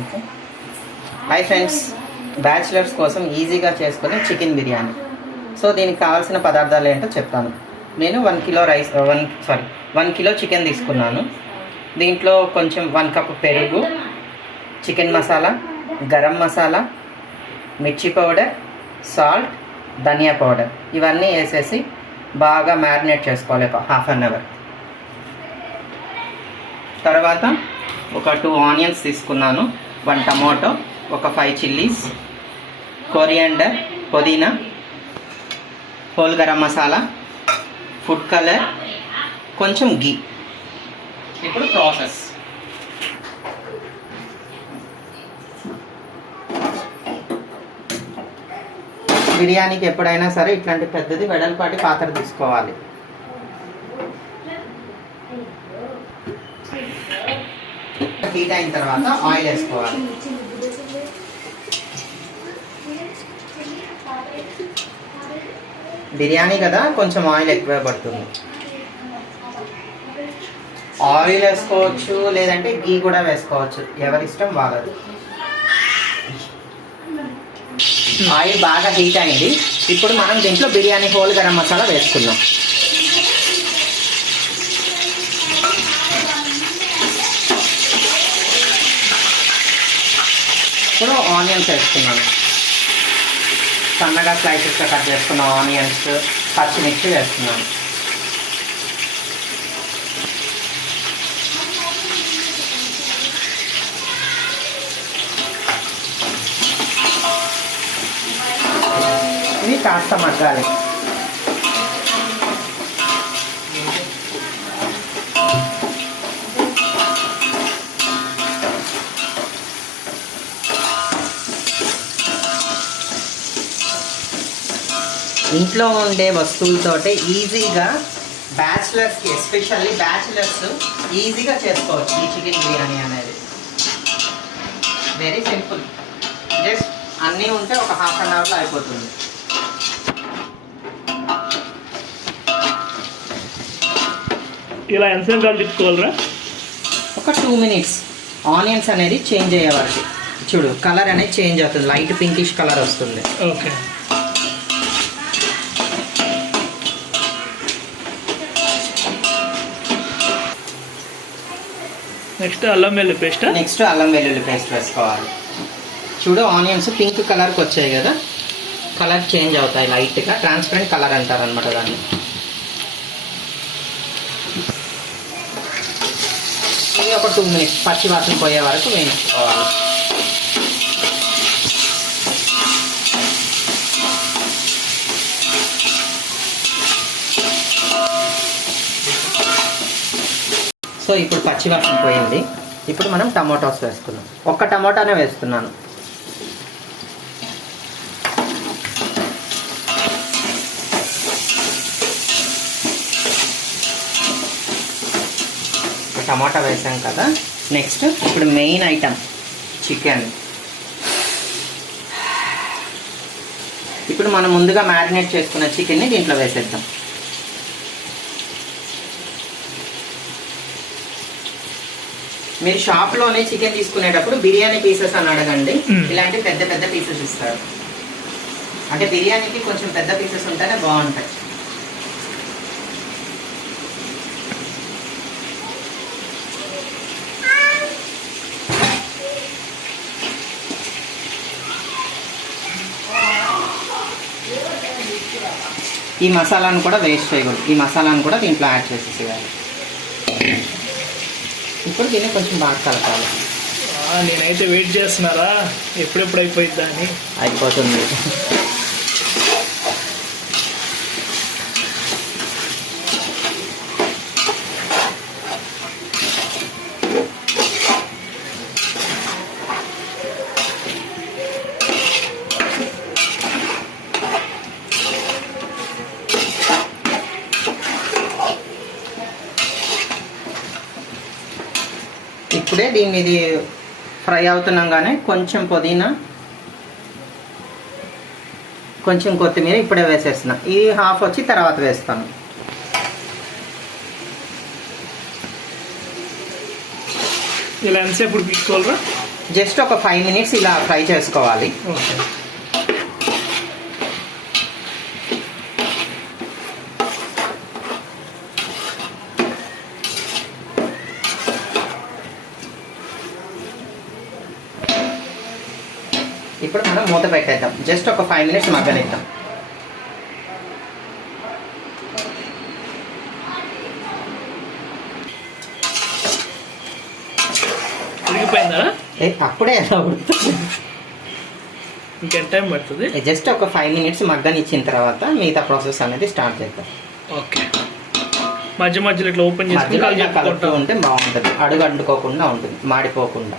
Okay. Hi friends, bachelors కోసం ఈజీగా చేసుకునే చికెన్ బిర్యానీ. సో దీనికి కావాల్సిన పదార్థాలు ఏంటో చెప్తాను. నేను 1 కిలో రైస్ 1 కిలో చికెన్ తీసుకున్నాను. దీంట్లో కొంచెం 1 కప్ పెరుగు, చికెన్ మసాలా, గరం మసాలా, మిర్చి పౌడర్, సాల్ట్, ధనియా పౌడర్ ఇవన్నీ వేసేసి బాగా మ్యారినేట్ చేసుకోవాలి ఒక ½ అవర్. తర్వాత ఒక 2 ఆనియన్స్ తీసుకున్నాను, 1 టమాటో, ఒక 5 చిల్లీస్, కొరియాండర్, పుదీనా, whole garam masala, food colour, కొంచెం గీ. ఇప్పుడు ప్రాసెస్. బిర్యానీకి ఎప్పుడైనా సరే ఇట్లాంటి పెద్దది వెడల్పాటి పాత్ర తీసుకోవాలి. హీట్ అయిన తర్వాత ఆయిల్ వేసుకోవాలి. బిర్యానీ కదా, కొంచెం ఆయిల్ ఎక్కువ పడుతుంది. ఆయిల్ వేసుకోవచ్చు, లేదంటే గీ కూడా వేసుకోవచ్చు, ఎవరి ఇష్టం వాళ్ళది. ఆయిల్ బాగా హీట్ అయింది. ఇప్పుడు మనం దీంట్లో బిర్యానీ హోల్ గరం మసాలా వేసుకుందాం. ఇప్పుడు ఆనియన్స్ వేసుకున్నాను. సన్నగా స్లైసెస్గా కట్ చేసుకున్న ఆనియన్స్, పచ్చిమిర్చి వేస్తున్నాను. ఇది కాస్త మగ్గాలి. ఇంట్లో ఉండే వస్తువులతోటే ఈజీగా బ్యాచిలర్స్కి, ఎస్పెషల్లీ బ్యాచిలర్స్ ఈజీగా చేసుకోవచ్చు ఈ చికెన్ బిర్యానీ అనేది. Very simple. జస్ట్ అన్నీ ఉంటే ఒక ½ అవర్లో అయిపోతుంది. ఇలా ఎంతసేపు కలిపించుకోవాలరా? ఒక 2 మినిట్స్. ఆనియన్స్ అనేది చేంజ్ అయ్యే వరకు. చూడు, కలర్ అనేది చేంజ్ అవుతుంది, లైట్ పింకిష్ కలర్ వస్తుంది. ఓకే. నెక్స్ట్ అల్లం వెల్లుల్లి పేస్ట్. నెక్స్ట్ అల్లం వెల్లుల్లి పేస్ట్ వేసుకోవాలి. చూడు, ఆనియన్స్ పింక్ కలర్కి వచ్చాయి కదా, కలర్ చేంజ్ అవుతాయి లైట్గా. ట్రాన్స్పరెంట్ కలర్ అంటారు అనమాట దాన్ని. ఇది ఒక 2 మినిట్స్ పచ్చి వాసన పోయే వరకు వేయించుకోవాలి. సో ఇప్పుడు పచ్చి వాసన పోయింది. ఇప్పుడు మనం టమాటోస్ వేసుకున్నాం. ఒక్క టమాటానే వేస్తున్నాను. టమాటా వేసాం కదా. నెక్స్ట్ ఇప్పుడు మెయిన్ ఐటమ్ చికెన్. ఇప్పుడు మనం ముందుగా మ్యారినేట్ చేసుకున్న చికెన్ని దీంట్లో వేసేద్దాం. మీరు షాప్లోనే చికెన్ తీసుకునేటప్పుడు బిర్యానీ పీసెస్ అని అడగండి, ఇలాంటి పెద్ద పెద్ద పీసెస్ ఇస్తారు. అంటే బిర్యానీకి కొంచెం పెద్ద పీసెస్ ఉంటేనే బాగుంటాయి. ఈ మసాలాను కూడా వేస్ట్ చేయకూడదు. ఈ మసాలాను కూడా దీంట్లో యాడ్ చేసేసేయాలి. ఇప్పుడు దీన్ని కొంచెం బాగా కలపాలి. నేనైతే వెయిట్ చేస్తున్నారా ఎప్పుడెప్పుడు అయిపోయిద్దా అని. అయిపోతుంది. ఇప్పుడే దీన్ని ఇది ఫ్రై అవుతున్నాగానే కొంచెం పుదీనా, కొంచెం కొత్తిమీర ఇప్పుడే వేసేస్తున్నా. ఈ హాఫ్ వచ్చి తర్వాత వేస్తాను. ఇలా ఎంతసేపు తీసుకోవాలరా? జస్ట్ ఒక 5 minutes ఇలా ఫ్రై చేసుకోవాలి. ఓకే. ఇప్పుడు మనం మూత పెట్టేద్దాం. జస్ట్ ఒక 5 minutes మగ్గనిద్దాం. ఉడికిపోయిందా? అప్పుడే ఎలా ఉడుకుతుంది? ఇంకెంత టైం పడుతుంది? జస్ట్ ఒక 5 minutes మగ్గనిచ్చిన తర్వాత మిగతా ప్రాసెస్ అనేది స్టార్ట్ చేద్దాం. ఓకే. మధ్య మధ్యలో ఇట్లా ఓపెన్ చేసుకుని కలుపుతూ ఉంటే బాగుంటుంది, అడుగు అంటుకోకుండా ఉంటుంది, మాడిపోకుండా.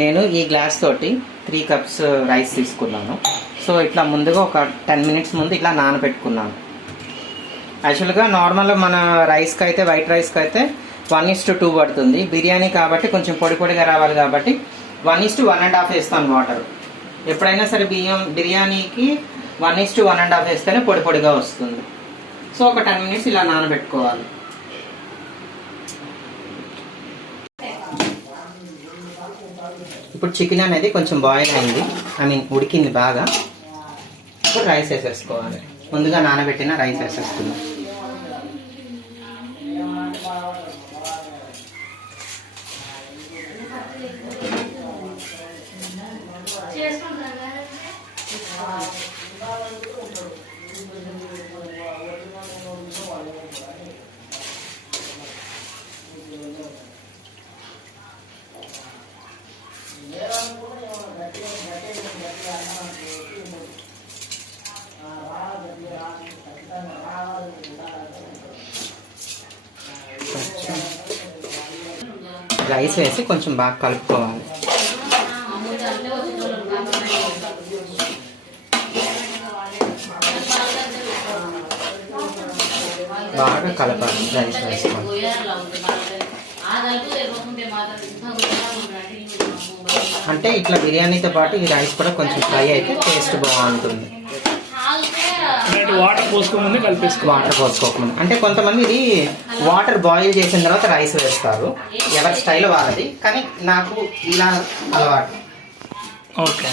నేను ఈ గ్లాస్ తోటి 3 cups రైస్ తీసుకున్నాను. సో ఇట్లా ముందుగా ఒక 10 minutes ముందు ఇట్లా నానబెట్టుకున్నాను. యాక్చువల్గా నార్మల్ మన రైస్కి అయితే, వైట్ రైస్కి అయితే 1:2 పడుతుంది. బిర్యానీ కాబట్టి కొంచెం పొడి పొడిగా రావాలి కాబట్టి 1:1.5 వేస్తాను వాటర్. ఎప్పుడైనా సరే బిర్యానీకి 1:1.5 వేస్తేనే పొడి పొడిగా వస్తుంది. సో ఒక 10 minutes ఇలా నానబెట్టుకోవాలి. ఇప్పుడు చికెన్ అనేది కొంచెం బాయిల్ అయింది, ఉడికింది బాగా. ఇప్పుడు రైస్ వేసేసుకోవాలి. ముందుగా నానబెట్టిన రైస్ వేసేసుకుందాం. రైస్ వేసి కొంచెం బాగా కలుపుకోవాలి. బాగా కలపాలి రైస్ వేసుకోవాలి. అంటే ఇట్లా బిర్యానీతో పాటు ఈ రైస్ కూడా కొంచెం ఫ్రై అయితే టేస్ట్ బాగుంటుంది. వాటర్ పోసుకోకముందే కలిపేసుకో. వాటర్ పోసుకోకముందు అంటే కొంతమంది ఇది వాటర్ బాయిల్ చేసిన తర్వాత రైస్ వేస్తారు, ఎవరి స్టైల్ వాళ్ళది, కానీ నాకు ఇలా అలవాటు. ఓకే.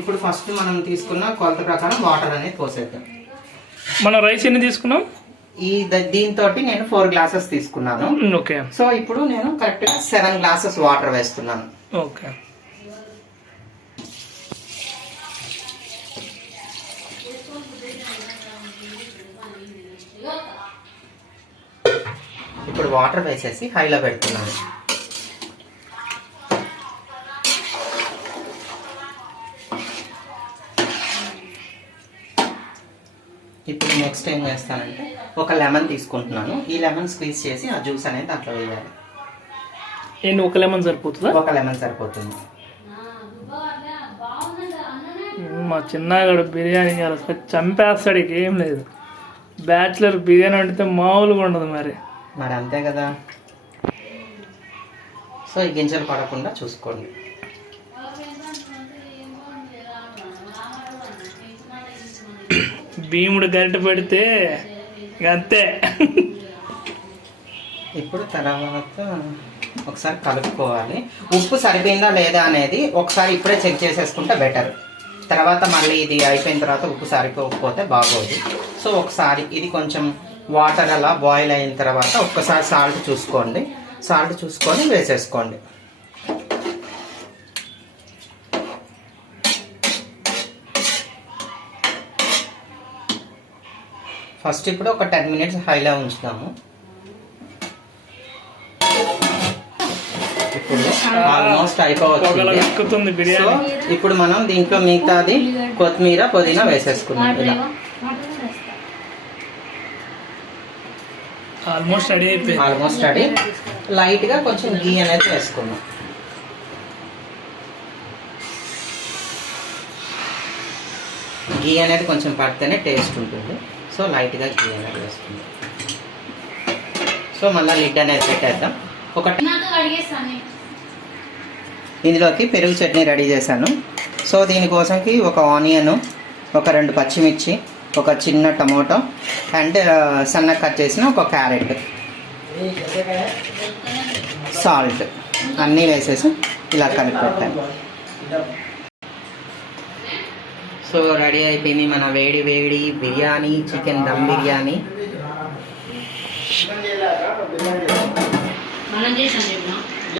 ఇప్పుడు ఫస్ట్ మనం తీసుకున్న కొలత ప్రకారం వాటర్ అనేది పోసేద్దాం. మనం రైస్ ఎన్ని తీసుకున్నాం? దీంతో నేను 4 glasses తీసుకున్నాను. ఓకే. సో ఇప్పుడు నేను కరెక్ట్ గా 7 glasses వాటర్ వేస్తున్నాను. ఓకే. ఇప్పుడు వాటర్ వేసేసి హైలో పెడుతున్నాను. ఇప్పుడు నెక్స్ట్ ఏం చేస్తానంటే ఒక లెమన్ తీసుకుంటున్నాను. ఈ లెమన్ స్క్వీజ్ చేసి ఆ జ్యూస్ అనేది దాంట్లో వేయాలి. ఒక లెమన్ సరిపోతుందా? ఒక లెమన్ సరిపోతుంది. మా చిన్నగాడు బిర్యానీ అసలు చంపేస్తాడు, ఇక ఏం లేదు. బ్యాచులర్ బిర్యానీ వండితే మామూలుగా ఉండదు. మరి అంతే కదా. సో ఈ గింజలు పడకుండా చూసుకోండి. భీముడు గరిట పెడితే అంతే. ఇప్పుడు తర్వాత ఒకసారి కలుపుకోవాలి. ఉప్పు సరిపోయిందా లేదా అనేది ఒకసారి ఇప్పుడే చెక్ చేసేసుకుంటే బెటర్. తర్వాత మళ్ళీ ఇది అయిపోయిన తర్వాత ఉప్పు సరిపోకపోతే బాగోదు. సో ఒకసారి ఇది కొంచెం వాటర్ అలా బాయిల్ అయిన తర్వాత ఒక్కసారి సాల్ట్ చూసుకోండి. సాల్ట్ చూసుకొని వేసేసుకోండి. ఫస్ట్ ఇప్పుడు ఒక 10 minutes హైలో ఉంచుతాము. ఇప్పుడు ఆల్మోస్ట్ అయిపోవచ్చు. సో ఇప్పుడు మనం దీంట్లో మిగతాది కొత్తిమీర, పుదీనా వేసేసుకున్నాం. ఇలా ఆల్మోస్ట్ రెడీ అయిపోయింది. Almost ready. లైట్ గా కొంచెం గీ అనేది వేసుకున్నాం. గీ అనేది కొంచెం పడితేనే టేస్ట్ ఉంటుంది. సో లైట్ గా గీ అనేది వేసుకుందాం. సో మళ్ళీ లిడ్ అనేది పెట్టేద్దాం. ఇందులోకి పెరుగు చట్నీ రెడీ చేశాను. సో దీనికోసంకి ఒక ఆనియన్, ఒక 2 పచ్చిమిర్చి, ఒక చిన్న టమోటో అండ్ సన్నగా కట్ చేసిన ఒక క్యారెట్, సాల్ట్ అన్నీ వేసేసి ఇలా కలిపి పెట్టాను. సో రెడీ అయిపోయింది మన వేడి వేడి బిర్యానీ, చికెన్ దమ్ బిర్యానీ. మనం చేసాం